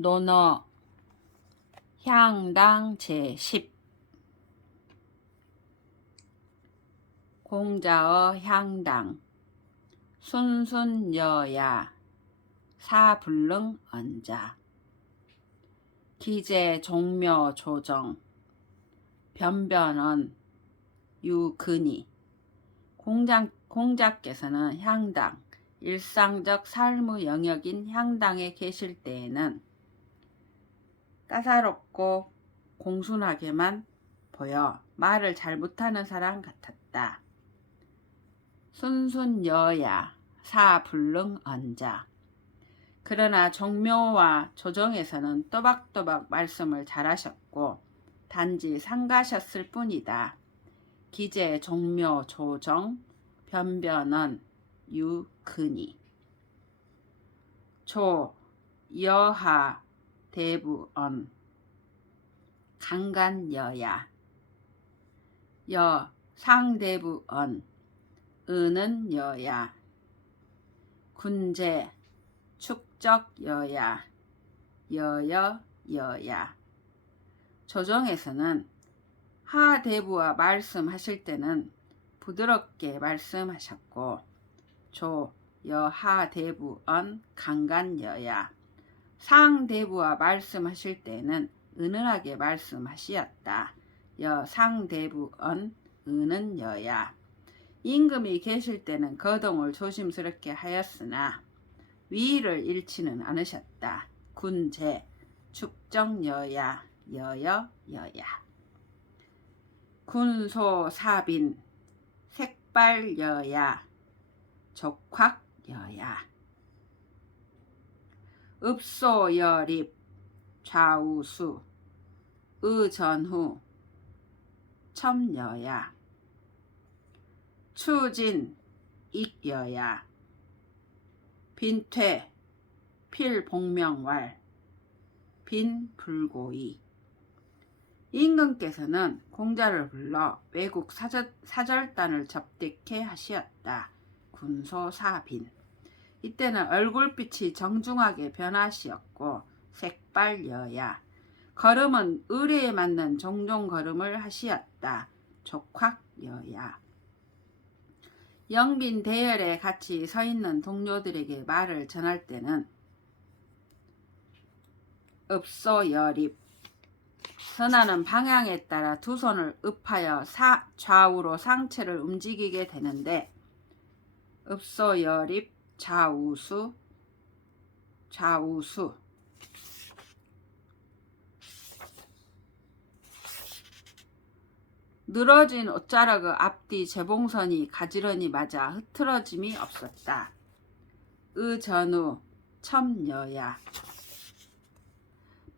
논어 향당 제10 공자어 향당 순순여야 사불능 언자 기재 종묘 조정 변변언 유근이 공자께서는 향당, 일상적 삶의 영역인 향당에 계실 때에는 따사롭고 공순하게만 보여 말을 잘 못하는 사람 같았다. 순순여야 사불능 언자 그러나 종묘와 조정에서는 또박또박 말씀을 잘하셨고 단지 상가셨을 뿐이다. 기재 종묘 조정 변변언 유근이 조 여하 대부언 강간여야 여 상대부언 은은 여야 군제 축적여야 여여여야 조정에서는 하대부와 말씀하실 때는 부드럽게 말씀하셨고 조 여하대부언 강간여야 상대부와 말씀하실 때는 은은하게 말씀하시었다. 여상대부언 은은여야 임금이 계실 때는 거동을 조심스럽게 하였으나 위의를 잃지는 않으셨다. 군제 축정여야 여여여야 군소사빈 색발여야 족확여야 읍소여립 좌우수 의전후 첨여야 추진 익여야 빈퇴 필복명왈 빈불고이 임금께서는 공자를 불러 외국 사절단을 접대케 하시었다. 군소사빈 이때는 얼굴빛이 정중하게 변하시었고 색발여야 걸음은 의례에 맞는 종종 걸음을 하시었다. 족확여야 영빈 대열에 같이 서 있는 동료들에게 말을 전할 때는 읍소여립 선하는 방향에 따라 두 손을 읍하여 좌우로 상체를 움직이게 되는데 읍소여립 좌우수 늘어진 옷자락의 앞뒤 재봉선이 가지런히 맞아 흐트러짐이 없었다. 의전후 첨여야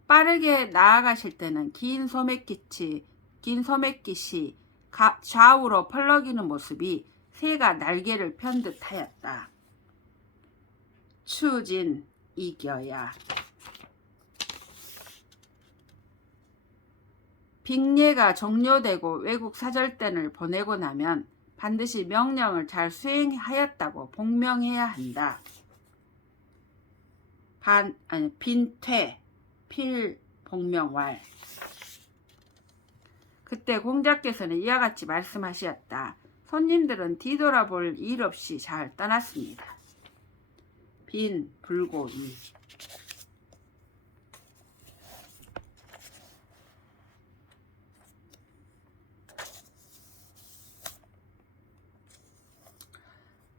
빠르게 나아가실 때는 긴 소매깃이 좌우로 펄럭이는 모습이 새가 날개를 편 듯하였다. 추진 이겨야 빅례가 종료되고 외국 사절단을 보내고 나면 반드시 명령을 잘 수행하였다고 복명해야 한다. 빈퇴 필복명왈 그때 공자께서는 이와 같이 말씀하셨다. 손님들은 뒤돌아볼 일 없이 잘 떠났습니다. 빈불고이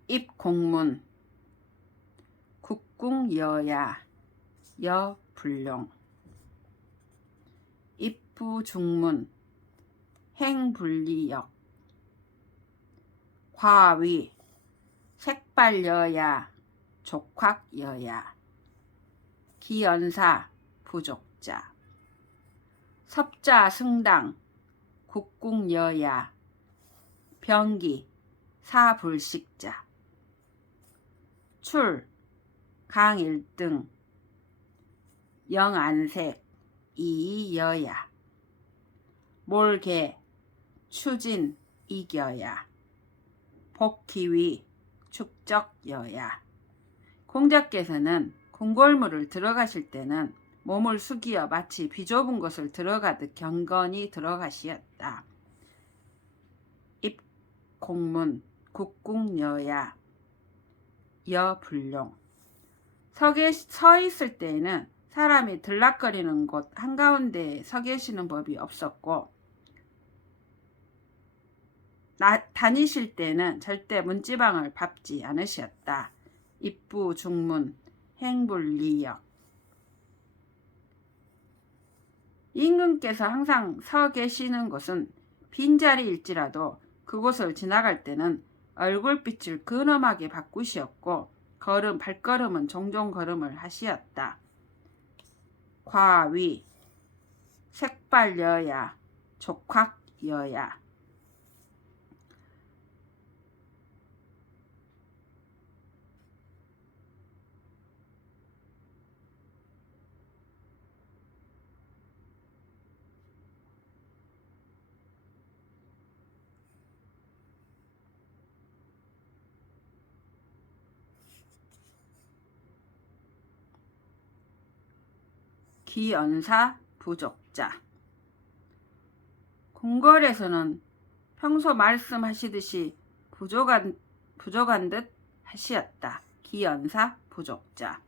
입공문 국궁여야 여불룡 입부중문 행불리역 과위 색발여야 족확여야 기연사 부족자 섭자 승당 국궁여야 병기 사불식자 출 강일등 영안색 이여야 몰개 추진 이겨야 복기위 축적여야 공자께서는 궁궐문을 들어가실 때는 몸을 숙이어 마치 비좁은 곳을 들어가듯 경건히 들어가시었다. 입공문 국궁여야 여불용. 서 있을 때에는 사람이 들락거리는 곳 한가운데에 서 계시는 법이 없었고, 다니실 때는 절대 문지방을 밟지 않으셨다. 입부 중문 행불리역. 임금께서 항상 서 계시는 곳은 빈자리일지라도 그곳을 지나갈 때는 얼굴빛을 근엄하게 바꾸시었고 발걸음은 종종 걸음을 하시었다. 과위 색발여야 족확여야. 기연사 부족자. 궁궐에서는 평소 말씀하시듯이 부족한 듯 하시었다. 기연사 부족자.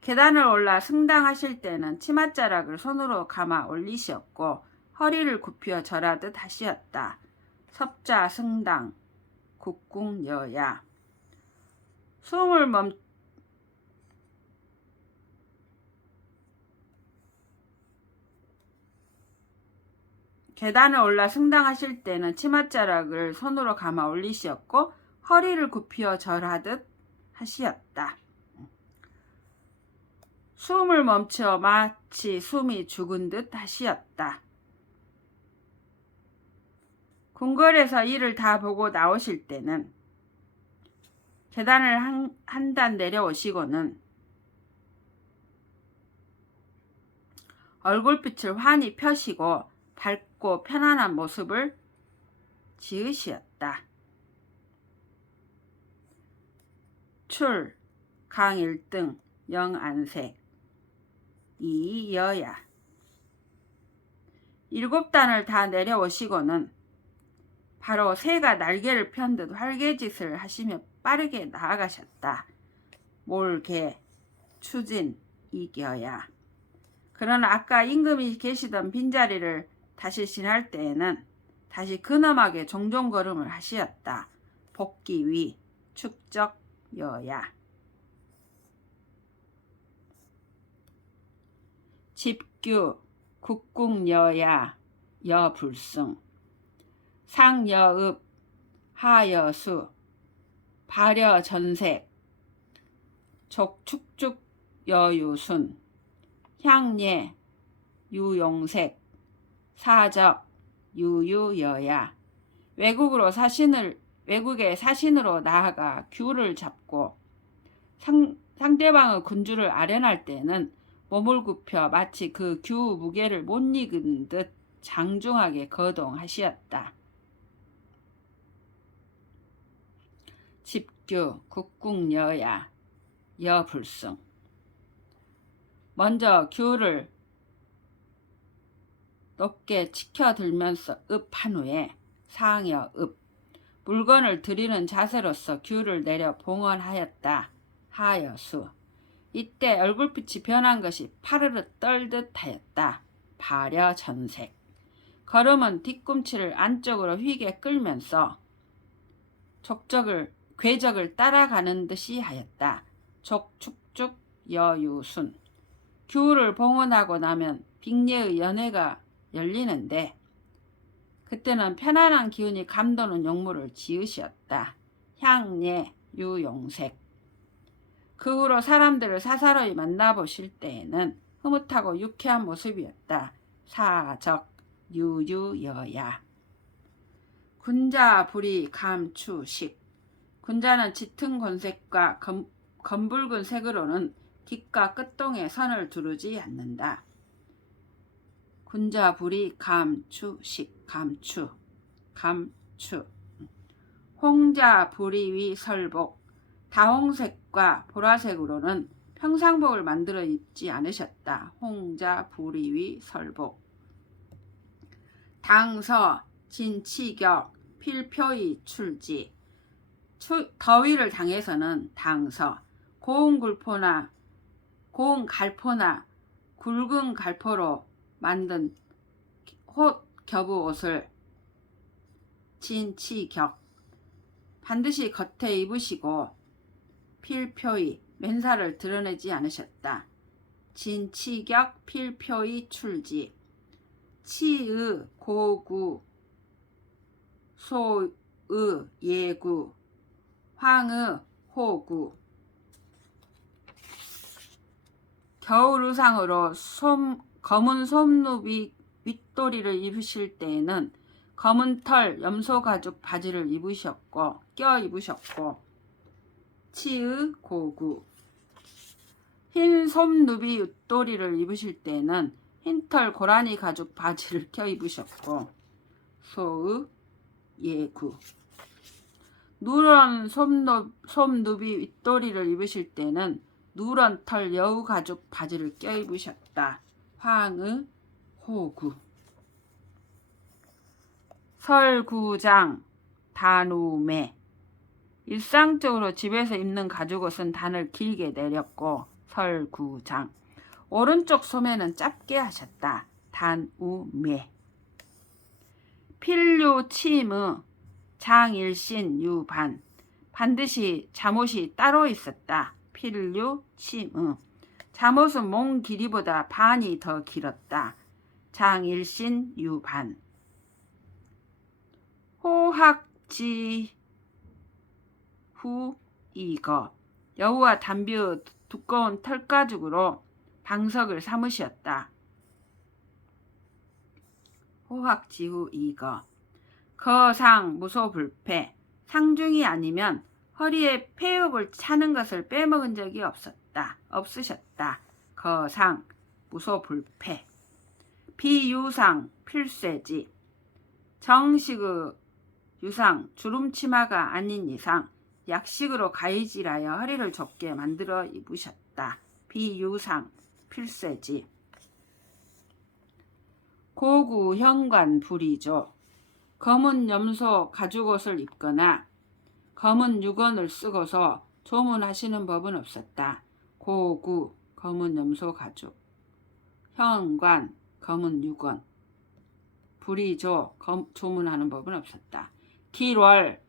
계단을 올라 승당하실 때는 치맛자락을 손으로 감아 올리시었고 허리를 굽혀 절하듯 하시었다. 섭자 승당 국궁여야. 계단을 올라 승당하실 때는 치맛자락을 손으로 감아 올리시었고 허리를 굽혀 절하듯 하시었다. 숨을 멈춰 마치 숨이 죽은 듯 하시었다. 궁궐에서 일을 다 보고 나오실 때는 계단을 한 단 내려오시고는 얼굴빛을 환히 펴시고 밝고 편안한 모습을 지으시었다. 출, 강일등, 영안색, 이여야. 7단을 다 내려오시고는 바로 새가 날개를 편 듯 활개짓을 하시며 빠르게 나아가셨다. 몰개, 추진, 이겨야. 그러나 아까 임금이 계시던 빈자리를 다시 지날 때에는 다시 근엄하게 종종 걸음을 하시었다. 복기위, 축적여야. 집규, 국궁여야, 여불승. 상여읍, 하여수, 발여전색, 족축죽 여유순, 향예, 유용색, 사적, 유유여야. 외국의 사신으로 나아가 규를 잡고 상대방의 군주를 아련할 때는 몸을 굽혀 마치 그 규 무게를 못 이긴 듯 장중하게 거동하시었다. 집규, 국궁여야, 여불승. 먼저 규를 높게 치켜들면서 읍한 후에 상여읍, 물건을 들이는 자세로서 규를 내려 봉헌하였다. 하여수. 이때 얼굴빛이 변한 것이 파르르 떨듯 하였다. 발여전색. 걸음은 뒤꿈치를 안쪽으로 휘게 끌면서 궤적을 따라가는 듯이 하였다. 족축죽 여유순. 규를 봉헌하고 나면 빅례의 연회가 열리는데 그때는 편안한 기운이 감도는 용무를 지으시었다. 향예, 유용색. 그 후로 사람들을 사사로이 만나보실 때에는 흐뭇하고 유쾌한 모습이었다. 사적, 유유여야. 군자, 불이, 감추식. 군자는 짙은 권색과 검붉은 색으로는 깃과 끝동에 선을 두르지 않는다. 군자, 불이, 감추식, 감추. 홍자, 불이 위 설복. 다홍색과 보라색으로는 평상복을 만들어 입지 않으셨다. 홍자 불이위 설복. 당서 진치격 필표의 출지. 더위를 당해서는 당서 고운 갈포나 굵은 갈포로 만든 겹의 옷을 진치격 반드시 겉에 입으시고 필표의 맨살을 드러내지 않으셨다. 진치격 필표의 출지. 치의 고구 소의 예구 황의 호구. 겨울 의상으로 검은 솜누비 윗도리를 입으실 때에는 검은 털 염소 가죽 바지를 껴 입으셨고 치의 고구. 흰 솜누비 윗도리를 입으실 때에는 흰털 고라니 가죽 바지를 껴 입으셨고 소의 예구. 누런 솜누비 윗도리를 입으실 때는 누런 털 여우 가죽 바지를 껴 입으셨다. 황의 호구. 설구장 단우매. 일상적으로 집에서 입는 가죽옷은 단을 길게 내렸고 설구장. 오른쪽 소매는 짧게 하셨다. 단우매. 필류침의 장일신 유반. 반드시 잠옷이 따로 있었다. 필류침의. 잠옷은 몸 길이보다 반이 더 길었다. 장일신 유반. 호학지후 이거. 여우와 담비의 두꺼운 털가죽으로 방석을 삼으셨다. 호학지후 이거. 거상 무소불패. 상중이 아니면 허리에 폐업을 차는 것을 빼먹은 적이 없으셨다. 거상 무소불패. 비유상 필쇄지. 정식의 유상 주름치마가 아닌 이상 약식으로 가위질하여 허리를 좁게 만들어 입으셨다. 비유상 필쇄지. 고구 현관 불이죠. 검은 염소 가죽옷을 입거나 검은 유건을 쓰고서 조문하시는 법은 없었다. 고구 검은 염소 가죽. 현관 검은 유건. 불이죠. 조문하는 법은 없었다. 길월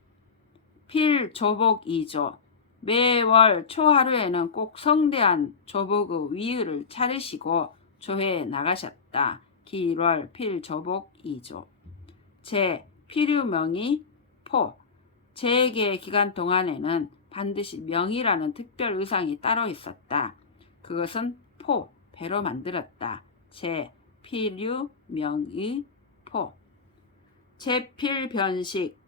필조복 2조. 매월 초하루에는 꼭 성대한 조복의 위의를 차리시고 조회에 나가셨다. 길월 필조복 2조. 제 필유명의 포. 제계 기간 동안에는 반드시 명이라는 특별 의상이 따로 있었다. 그것은 포, 배로 만들었다. 제 필유명의 포. 제필변식,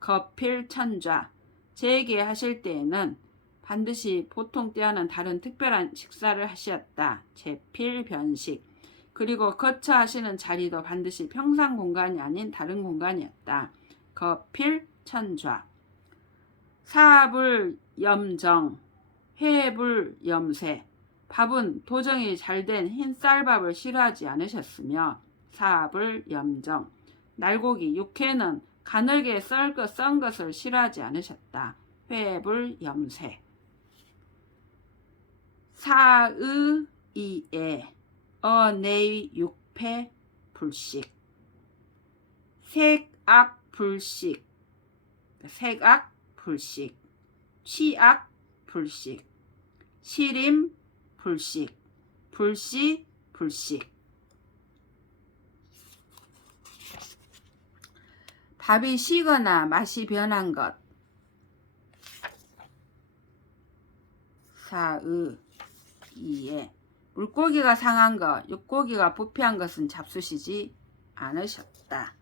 거필천좌. 제계하실 때에는 반드시 보통 때와는 다른 특별한 식사를 하셨다. 제필변식. 그리고 거처하시는 자리도 반드시 평상 공간이 아닌 다른 공간이었다. 거필천좌. 사불염정, 회불염새. 밥은 도정이 잘된 흰 쌀밥을 싫어하지 않으셨으며 사불염정. 날고기, 육회는 가늘게 썬 것을 싫어하지 않으셨다. 회불염새. 사의이에 어내의 육패 불식. 색악불식. 색악불식. 취악불식. 시림불식. 불시불식. 밥이 식거나 맛이 변한 것. 사의이에 물고기가 상한 것, 육고기가 부패한 것은 잡수시지 않으셨다.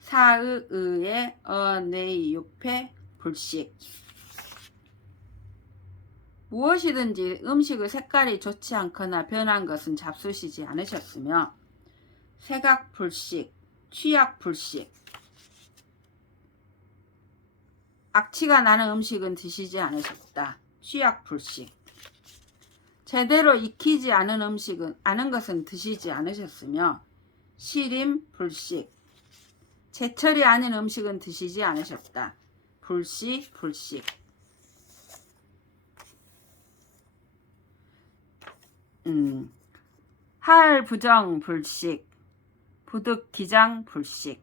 사의의 어내의 육패 불식. 무엇이든지 음식의 색깔이 좋지 않거나 변한 것은 잡수시지 않으셨으며 색악불식, 취악불식. 악취가 나는 음식은 드시지 않으셨다. 취악불식. 제대로 익히지 않은 것은 드시지 않으셨으며 시림 불식. 제철이 아닌 음식은 드시지 않으셨다. 불시 불식. 할 부정 불식. 부득 기장 불식.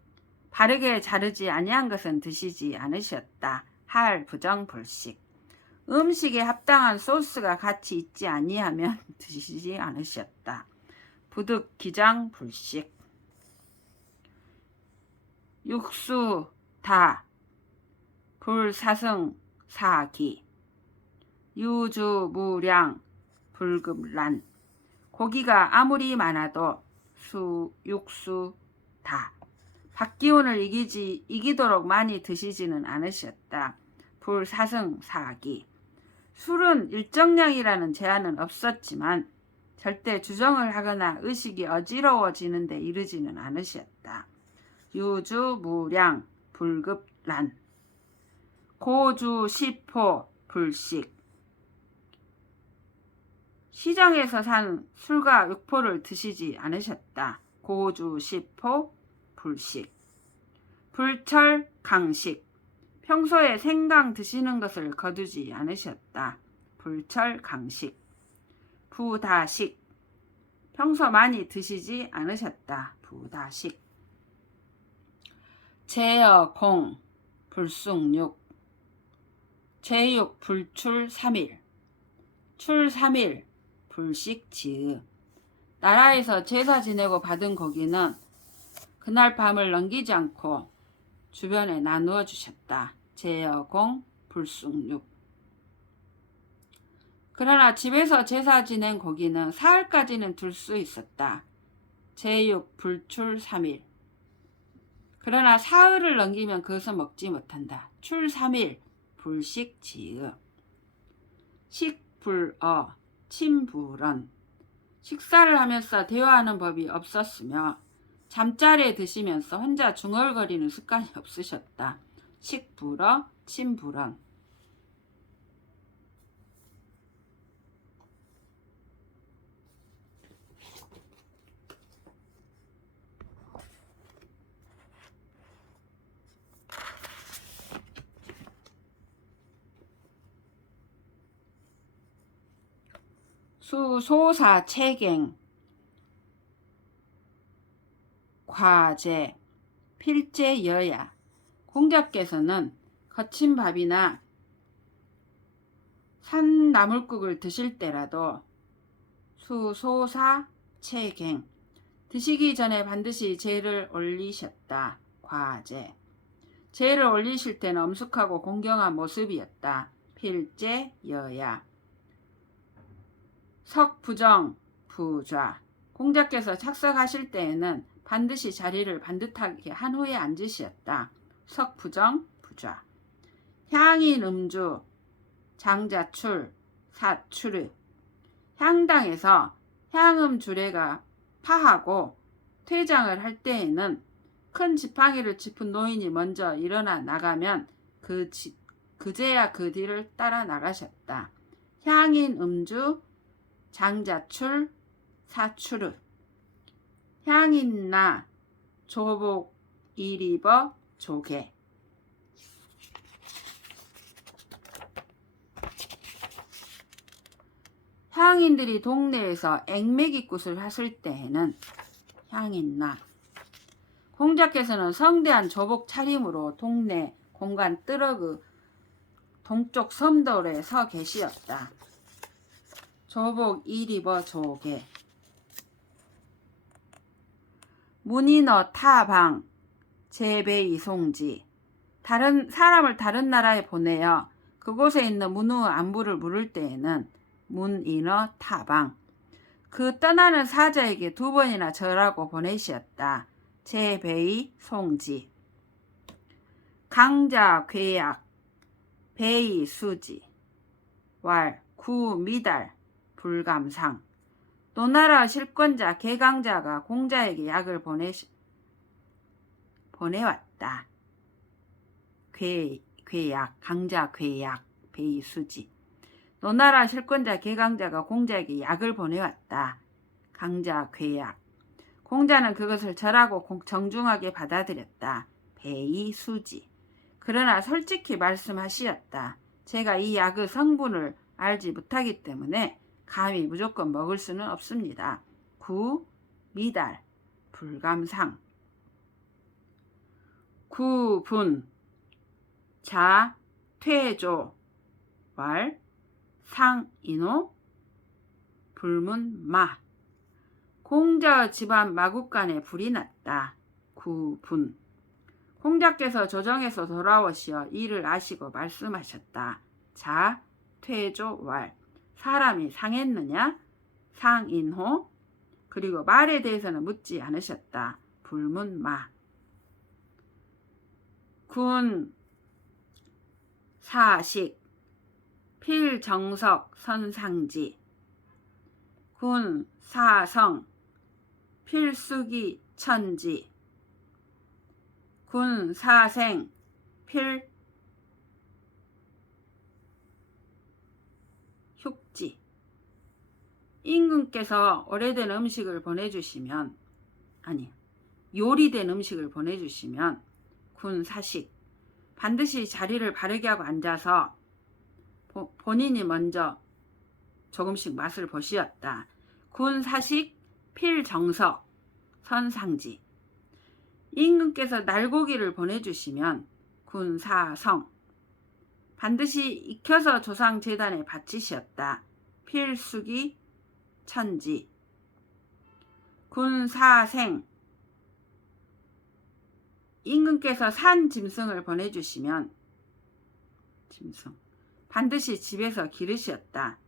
바르게 자르지 아니한 것은 드시지 않으셨다. 할 부정 불식. 음식에 합당한 소스가 같이 있지 아니하면 드시지 않으셨다. 부득 기장 불식. 육수 다 불사승 사기. 유주무량 불급란. 고기가 아무리 많아도 육수 다. 밥기운을 이기도록 많이 드시지는 않으셨다. 불사승 사기. 술은 일정량이라는 제한은 없었지만 절대 주정을 하거나 의식이 어지러워지는 데 이르지는 않으셨다. 유주무량 불급란. 고주시포 불식. 시장에서 산 술과 육포를 드시지 않으셨다. 고주시포 불식. 불철 강식. 평소에 생강 드시는 것을 거두지 않으셨다. 불철 강식. 부다식. 평소 많이 드시지 않으셨다. 부다식. 제어공 불숭육. 제육 불출 3일. 출 3일 불식 지으. 나라에서 제사 지내고 받은 고기는 그날 밤을 넘기지 않고 주변에 나누어 주셨다. 제어공 불숭육. 그러나 집에서 제사 지낸 고기는 사흘까지는 둘 수 있었다. 제육 불출 3일. 그러나 사흘을 넘기면 그것은 먹지 못한다. 출 3일 불식 지으. 식불어 침불언. 식사를 하면서 대화하는 법이 없었으며 잠자리에 드시면서 혼자 중얼거리는 습관이 없으셨다. 식불어 침불언. 수소사 체갱. 과제 필제 여야. 공자께서는 거친 밥이나 산 나물국을 드실 때라도 수소사 체갱. 드시기 전에 반드시 제를 올리셨다. 과제. 제를 올리실 때는 엄숙하고 공경한 모습이었다. 필제 여야. 석부정 부좌. 공자께서 착석하실 때에는 반드시 자리를 반듯하게 한 후에 앉으셨다. 석부정 부좌. 향인 음주 장자출 사출르. 향당에서 향음 주례가 파하고 퇴장을 할 때에는 큰 지팡이를 짚은 노인이 먼저 일어나 나가면 그제야 그 뒤를 따라 나가셨다. 향인 음주 장자출 사출르. 향인나 조복 이리버 조개. 향인들이 동네에서 앵매기굿을 하실 때에는 향인나. 공자께서는 성대한 조복 차림으로 동네 공간 뜨러그 동쪽 섬돌에 서 계시었다. 조복 이리버 조개. 문인어 타방 제배이 송지. 다른 사람을 다른 나라에 보내어 그곳에 있는 문우 안부를 물을 때에는 문인어 타방. 그 떠나는 사자에게 2번이나 절하고 보내시었다. 제배이 송지. 강자 괴약 배이 수지. 왈 구 미달 불감상. 노나라 실권자 개강자가 공자에게 약을 보내왔다. 괴약 강자 괴약 배이 수지. 노나라 실권자 개강자가 공자에게 약을 보내왔다. 강자 괴약. 공자는 그것을 절하고 정중하게 받아들였다. 배이수지. 그러나 솔직히 말씀하시었다. 제가 이 약의 성분을 알지 못하기 때문에 감히 무조건 먹을 수는 없습니다. 구, 미달, 불감상. 구분, 자, 퇴조, 왈, 상인호, 불문마. 공자의 집안 마국간에 불이 났다. 구분. 공자께서 조정에서 돌아오시어 이를 아시고 말씀하셨다. 자, 퇴조, 왈. 사람이 상했느냐? 상인호. 그리고 말에 대해서는 묻지 않으셨다. 불문마. 군, 사식, 필정석, 선상지. 군, 사성, 필수기, 천지. 군, 사생, 필, 흉지. 임금께서 오래된 음식을 보내주시면, 요리된 음식을 보내주시면 군 사식, 반드시 자리를 바르게 하고 앉아서 본인이 먼저 조금씩 맛을 보시었다. 군 사식, 필정석, 선상지. 임금께서 날고기를 보내주시면 군 사성, 반드시 익혀서 조상 제단에 바치시었다. 필수기, 천지. 군 사생, 임금께서 산 짐승을 보내주시면 짐승, 반드시 집에서 기르시었다.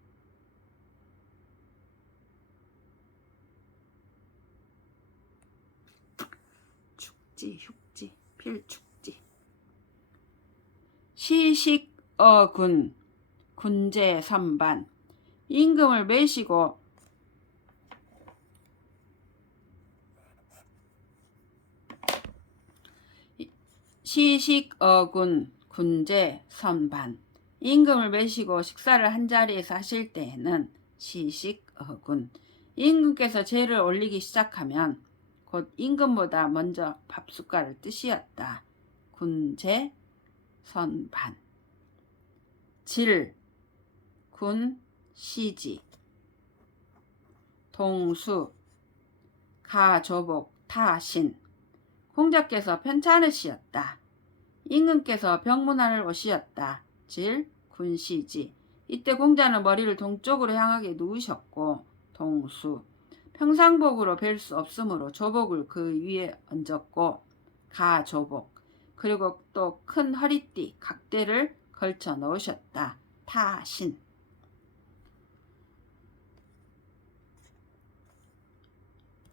축지, 흉지, 필축지. 시식어군, 군제 선반. 임금을 매시고 시식어군, 군제 선반. 임금을 매시고 식사를 한자리에서 하실 때에는 시식어군. 임금께서 제를 올리기 시작하면 곧 임금보다 먼저 밥숟갈을 뜨시었다. 군제 선반. 질, 군, 시지. 동수, 가조복, 타신. 공자께서 편찮으시었다. 임금께서 병문안을 오시었다. 질, 군시지. 이때 공자는 머리를 동쪽으로 향하게 누우셨고, 동수. 평상복으로 뵐 수 없으므로 조복을 그 위에 얹었고, 가조복. 그리고 또 큰 허리띠, 각대를 걸쳐 넣으셨다. 타신.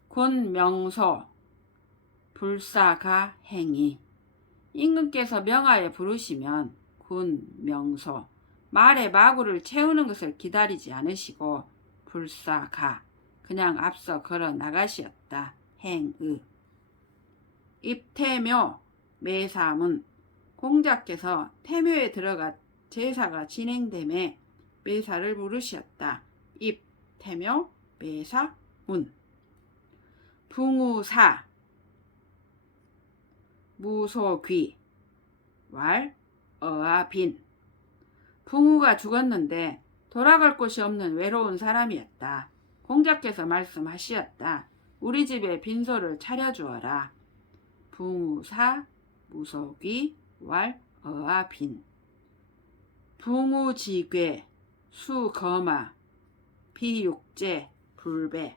군 명소, 불사가 행위. 임금께서 명하에 부르시면 군 명소, 말의 마구를 채우는 것을 기다리지 않으시고 불사가, 그냥 앞서 걸어 나가시었다. 행의. 입태묘, 매사문. 공자께서 태묘에 들어가 제사가 진행됨에 매사를 부르셨다. 입태묘, 매사, 문. 붕우사, 무소귀, 왈, 어아, 빈. 붕우가 죽었는데 돌아갈 곳이 없는 외로운 사람이었다. 공자께서 말씀하시었다. 우리 집에 빈소를 차려주어라. 붕우사, 무소귀, 왈, 어아, 빈. 붕우지괴, 수거마, 비육제, 불배.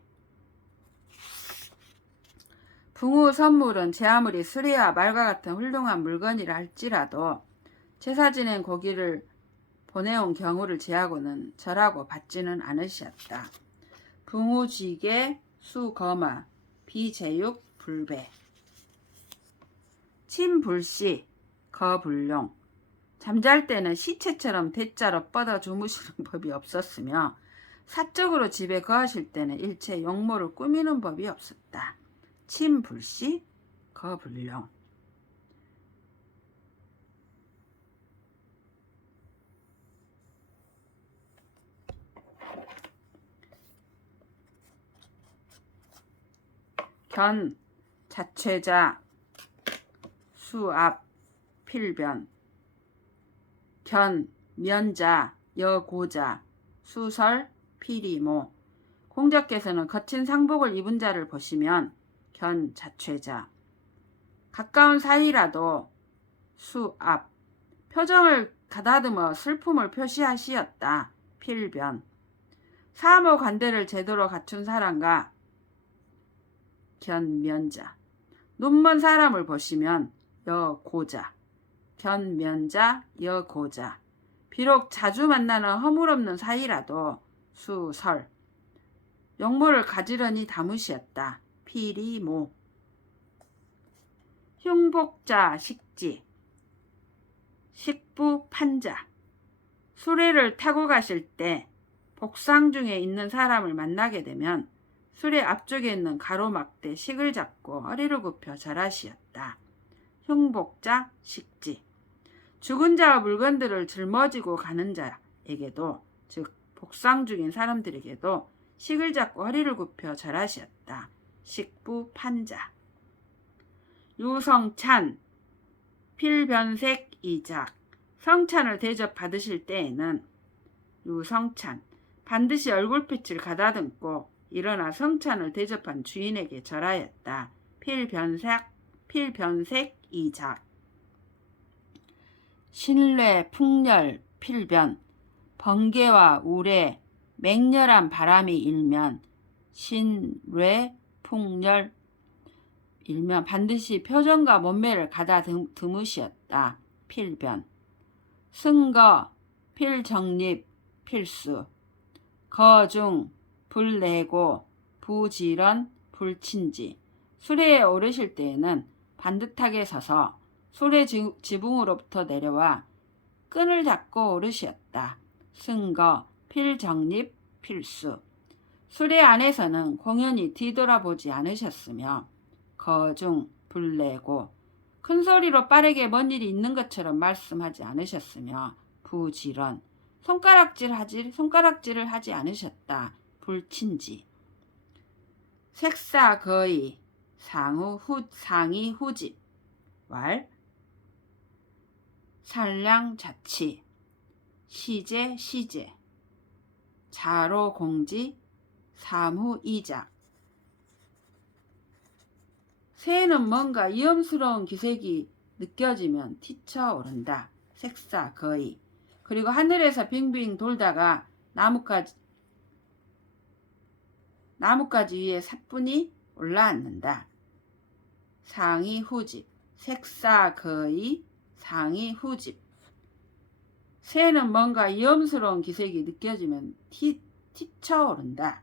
붕우 선물은 제 아무리 수레와 말과 같은 훌륭한 물건이라 할지라도 제사 지낸 고기를 보내온 경우를 제하고는 절하고 받지는 않으셨다. 붕우지게, 수거마, 비제육, 불배. 침불시, 거불룡. 잠잘 때는 시체처럼 대자로 뻗어 주무시는 법이 없었으며 사적으로 집에 거하실 때는 일체 용모를 꾸미는 법이 없었다. 침불시, 거불룡. 견, 자최자, 수압, 필변. 견, 면자, 여고자, 수설, 필이모. 공자께서는 거친 상복을 입은 자를 보시면 견, 자최자, 가까운 사이라도 수압, 표정을 가다듬어 슬픔을 표시하시었다. 필변. 사모 관대를 제대로 갖춘 사람과 견면자. 눈먼 사람을 보시면 여고자. 견면자, 여고자. 비록 자주 만나는 허물없는 사이라도 수설. 용모를 가지런히 담으시었다. 필이모. 흉복자, 식지. 식부, 판자. 수레를 타고 가실 때 복상 중에 있는 사람을 만나게 되면 수레 앞쪽에 있는 가로막대 식을 잡고 허리를 굽혀 절하시었다. 흉복자, 식지. 죽은 자와 물건들을 짊어지고 가는 자에게도, 즉 복상 중인 사람들에게도 식을 잡고 허리를 굽혀 절하시었다. 식부, 판자. 유성찬, 필변색, 이작. 성찬을 대접 받으실 때에는 유성찬, 반드시 얼굴빛을 가다듬고 일어나 성찬을 대접한 주인에게 절하였다. 필변색, 이작. 신뢰, 풍렬, 필변. 번개와 우레, 맹렬한 바람이 일면 신뢰, 풍렬, 일면 반드시 표정과 몸매를 가다듬으시었다. 필변. 승거, 필정립, 필수. 거중, 불내고, 부지런, 불친지. 수레에 오르실 때에는 반듯하게 서서 수레 지붕으로부터 내려와 끈을 잡고 오르시었다. 승거, 필정립, 필수. 수레 안에서는 공연히 뒤돌아보지 않으셨으며 거중, 불내고, 큰 소리로 빠르게 뭔 일이 있는 것처럼 말씀하지 않으셨으며 부지런, 손가락질을 하지 않으셨다. 불친지. 색사거의, 상이 후집, 왈. 산량자치, 시제, 자로공지, 사무이작. 새에는 뭔가 위험스러운 기색이 느껴지면 튀쳐오른다. 색사거의. 그리고 하늘에서 빙빙 돌다가 나뭇가지 위에 사뿐히 올라앉는다. 상이 후집. 색사거의, 상이 후집. 새는 뭔가 위험스러운 기색이 느껴지면 튀쳐오른다.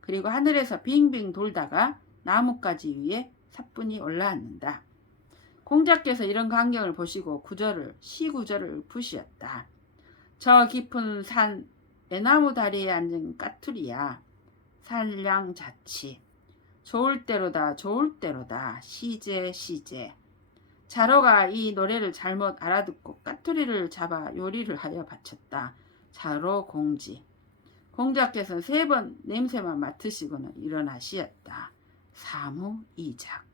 그리고 하늘에서 빙빙 돌다가 나뭇가지 위에 사뿐히 올라앉는다. 공자께서 이런 광경을 보시고 시구절을 푸시었다. 저 깊은 산 애나무 다리에 앉은 까투리야. 산량자치. 좋을 대로다. 시제. 자로가 이 노래를 잘못 알아듣고 까투리를 잡아 요리를 하여 바쳤다. 자로공지. 공자께서는 3번 냄새만 맡으시고는 일어나시었다. 사무이작.